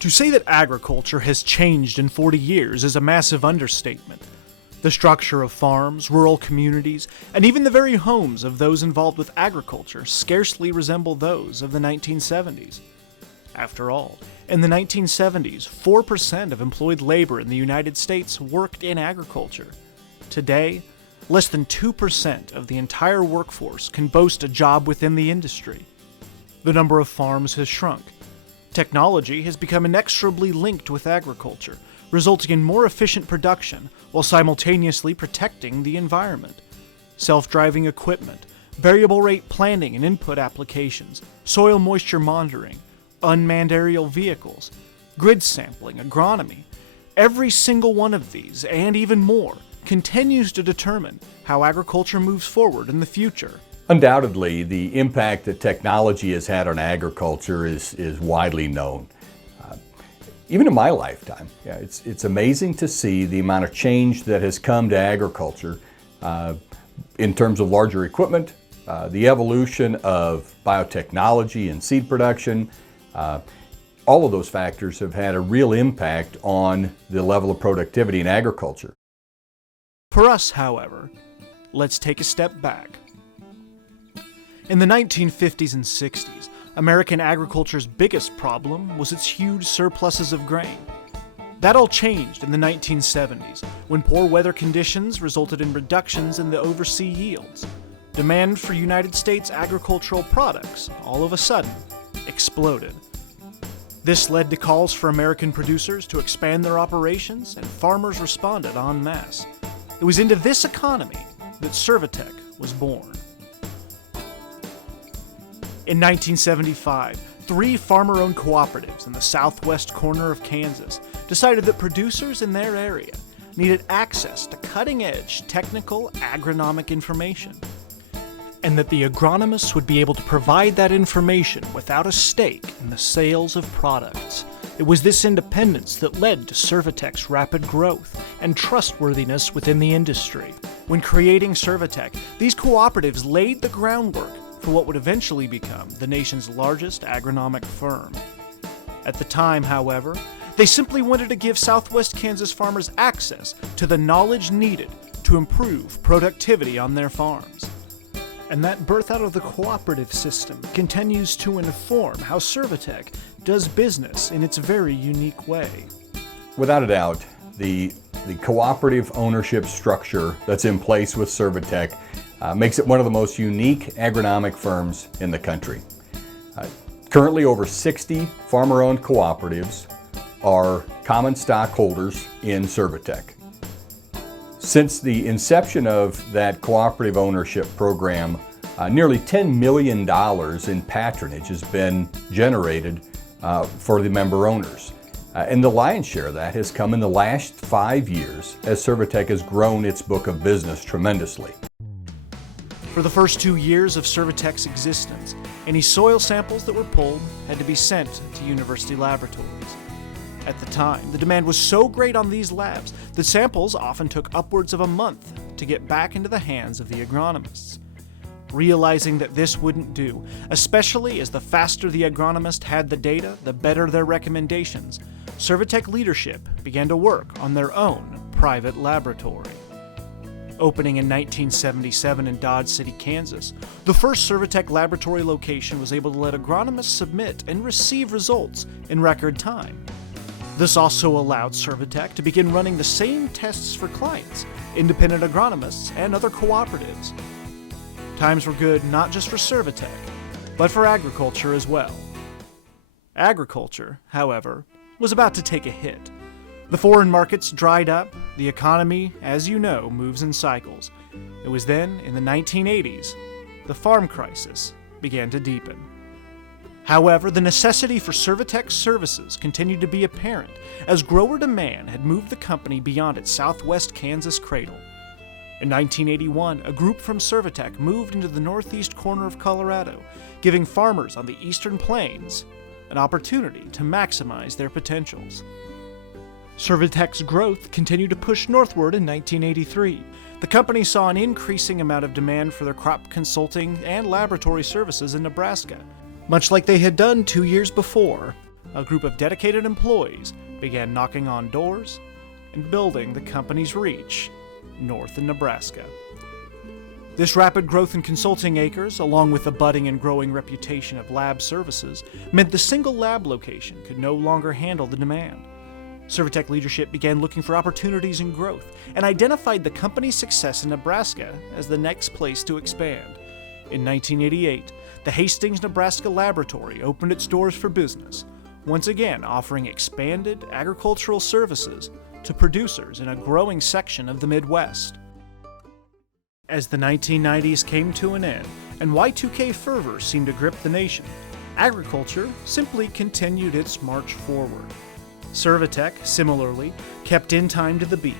To say that agriculture has changed in 40 years is a massive understatement. The structure of farms, rural communities, and even the very homes of those involved with agriculture scarcely resemble those of the 1970s. After all, in the 1970s, 4% of employed labor in the United States worked in agriculture. Today, less than 2% of the entire workforce can boast a job within the industry. The number of farms has shrunk. Technology has become inexorably linked with agriculture, resulting in more efficient production while simultaneously protecting the environment. Self-driving equipment, variable rate planning and input applications, soil moisture monitoring, unmanned aerial vehicles, grid sampling, agronomy. Every single one of these, and even more, continues to determine how agriculture moves forward in the future. Undoubtedly, the impact that technology has had on agriculture is widely known. Even in my lifetime, it's amazing to see the amount of change that has come to agriculture in terms of larger equipment, the evolution of biotechnology and seed production. All of those factors have had a real impact on the level of productivity in agriculture. For us, however, let's take a step back. In the 1950s and 60s, American agriculture's biggest problem was its huge surpluses of grain. That all changed in the 1970s, when poor weather conditions resulted in reductions in the overseas yields. Demand for United States agricultural products, all of a sudden, exploded. This led to calls for American producers to expand their operations, and farmers responded en masse. It was into this economy that ServiTech was born. In 1975, 3 farmer-owned cooperatives in the southwest corner of Kansas decided that producers in their area needed access to cutting-edge technical agronomic information, and that the agronomists would be able to provide that information without a stake in the sales of products. It was this independence that led to ServiTech's rapid growth and trustworthiness within the industry. When creating ServiTech, these cooperatives laid the groundwork for what would eventually become the nation's largest agronomic firm. At the time, however, they simply wanted to give Southwest Kansas farmers access to the knowledge needed to improve productivity on their farms. And that birth out of the cooperative system continues to inform how ServiTech does business in its very unique way. Without a doubt, the cooperative ownership structure that's in place with ServiTech makes it one of the most unique agronomic firms in the country. Currently, over 60 farmer-owned cooperatives are common stockholders in ServiTech. Since the inception of that cooperative ownership program, nearly $10 million in patronage has been generated for the member owners. And the lion's share of that has come in the last 5 years as ServiTech has grown its book of business tremendously. For the first 2 years of ServiTech's existence, any soil samples that were pulled had to be sent to university laboratories. At the time, the demand was so great on these labs that samples often took upwards of a month to get back into the hands of the agronomists. Realizing that this wouldn't do, especially as the faster the agronomist had the data, the better their recommendations, ServiTech leadership began to work on their own private laboratory. Opening in 1977 in Dodge City, Kansas, the first ServiTech laboratory location was able to let agronomists submit and receive results in record time. This also allowed ServiTech to begin running the same tests for clients, independent agronomists, and other cooperatives. Times were good not just for ServiTech, but for agriculture as well. Agriculture, however, was about to take a hit. The foreign markets dried up, the economy, as you know, moves in cycles. It was then, in the 1980s, the farm crisis began to deepen. However, the necessity for ServiTech services continued to be apparent as grower demand had moved the company beyond its southwest Kansas cradle. In 1981, a group from ServiTech moved into the northeast corner of Colorado, giving farmers on the eastern plains an opportunity to maximize their potentials. ServiTech's growth continued to push northward in 1983. The company saw an increasing amount of demand for their crop consulting and laboratory services in Nebraska. Much like they had done 2 years before, a group of dedicated employees began knocking on doors and building the company's reach north in Nebraska. This rapid growth in consulting acres, along with the budding and growing reputation of lab services, meant the single lab location could no longer handle the demand. ServiTech leadership began looking for opportunities and growth and identified the company's success in Nebraska as the next place to expand. In 1988, the Hastings, Nebraska laboratory opened its doors for business, once again offering expanded agricultural services to producers in a growing section of the Midwest. As the 1990s came to an end and Y2K fervor seemed to grip the nation, agriculture simply continued its march forward. ServiTech, similarly, kept in time to the beat.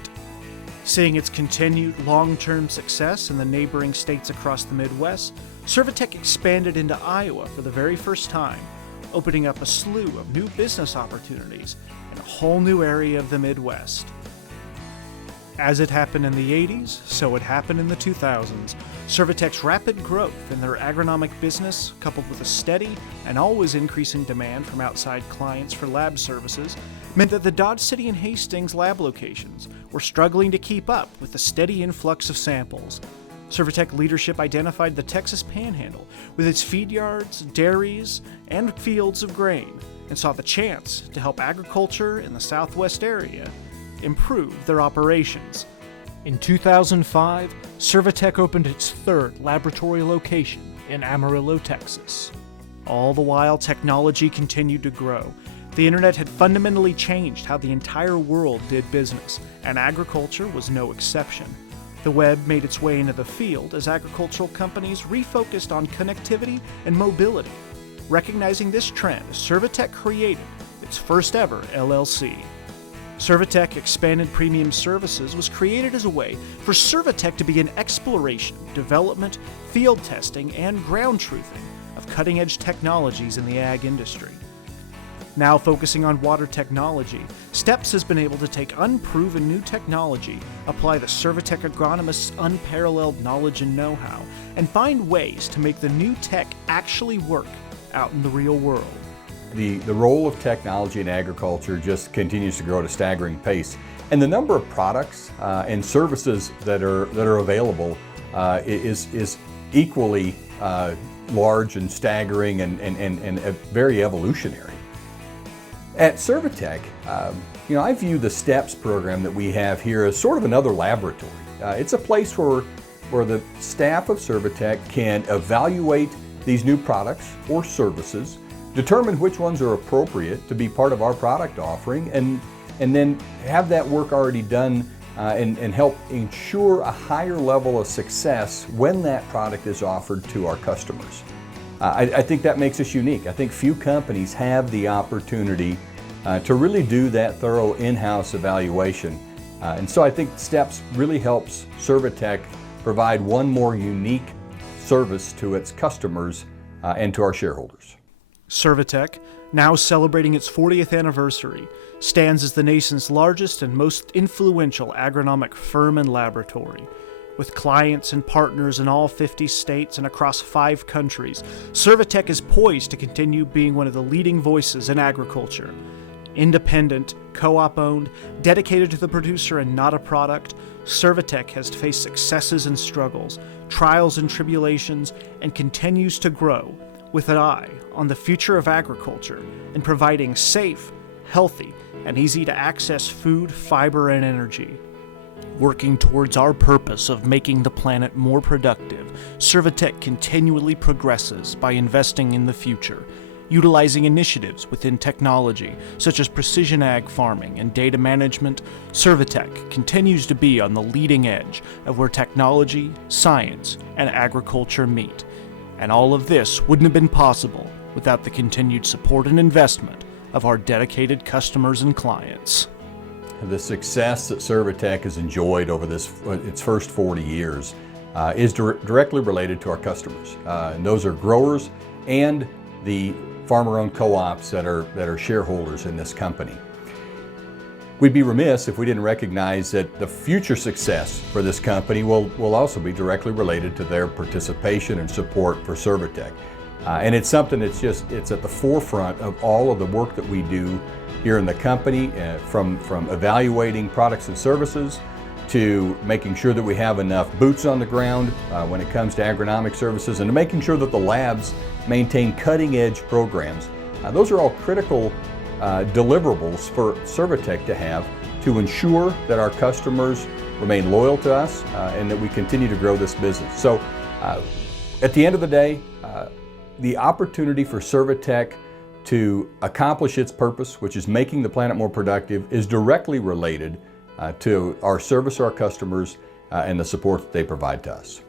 Seeing its continued long-term success in the neighboring states across the Midwest, ServiTech expanded into Iowa for the very first time, opening up a slew of new business opportunities in a whole new area of the Midwest. As it happened in the 80s, so it happened in the 2000s. ServiTech's rapid growth in their agronomic business, coupled with a steady and always increasing demand from outside clients for lab services, meant that the Dodge City and Hastings lab locations were struggling to keep up with the steady influx of samples. ServiTech leadership identified the Texas Panhandle with its feed yards, dairies, and fields of grain, and saw the chance to help agriculture in the Southwest area improve their operations. In 2005, ServiTech opened its third laboratory location in Amarillo, Texas. All the while, technology continued to grow. The internet had fundamentally changed how the entire world did business, and agriculture was no exception. The web made its way into the field as agricultural companies refocused on connectivity and mobility. Recognizing this trend, ServiTech created its first ever LLC. ServiTech Expanded Premium Services was created as a way for ServiTech to begin exploration, development, field testing, and ground truthing of cutting-edge technologies in the ag industry. Now focusing on water technology, STEPS has been able to take unproven new technology, apply the ServiTech agronomists' unparalleled knowledge and know-how, and find ways to make the new tech actually work out in the real world. The role of technology in agriculture just continues to grow at a staggering pace. And the number of products and services that are available is equally large and staggering and very evolutionary. At ServiTech, I view the STEPS program that we have here as sort of another laboratory. It's a place where the staff of ServiTech can evaluate these new products or services, determine which ones are appropriate to be part of our product offering, and then have that work already done and help ensure a higher level of success when that product is offered to our customers. I think that makes us unique. I think few companies have the opportunity to really do that thorough in-house evaluation. And so I think STEPS really helps ServiTech provide one more unique service to its customers and to our shareholders. ServiTech, now celebrating its 40th anniversary, stands as the nation's largest and most influential agronomic firm and laboratory. With clients and partners in all 50 states and across 5 countries, ServiTech is poised to continue being one of the leading voices in agriculture. Independent, co-op-owned, dedicated to the producer and not a product, ServiTech has faced successes and struggles, trials and tribulations, and continues to grow with an eye on the future of agriculture and providing safe, healthy, and easy-to-access food, fiber, and energy. Working towards our purpose of making the planet more productive, ServiTech continually progresses by investing in the future, utilizing initiatives within technology such as precision ag farming and data management. ServiTech continues to be on the leading edge of where technology, science, and agriculture meet. And all of this wouldn't have been possible without the continued support and investment of our dedicated customers and clients. The success that ServiTech has enjoyed over its first 40 years is directly related to our customers. And those are growers and the farmer-owned co-ops that are shareholders in this company. We'd be remiss if we didn't recognize that the future success for this company will also be directly related to their participation and support for ServiTech. And it's something that's it's at the forefront of all of the work that we do here in the company, from evaluating products and services to making sure that we have enough boots on the ground when it comes to agronomic services, and to making sure that the labs maintain cutting-edge programs. Those are all critical deliverables for ServiTech to have to ensure that our customers remain loyal to us and that we continue to grow this business. So at the end of the day, the opportunity for ServiTech to accomplish its purpose, which is making the planet more productive, is directly related to our service to our customers and the support that they provide to us.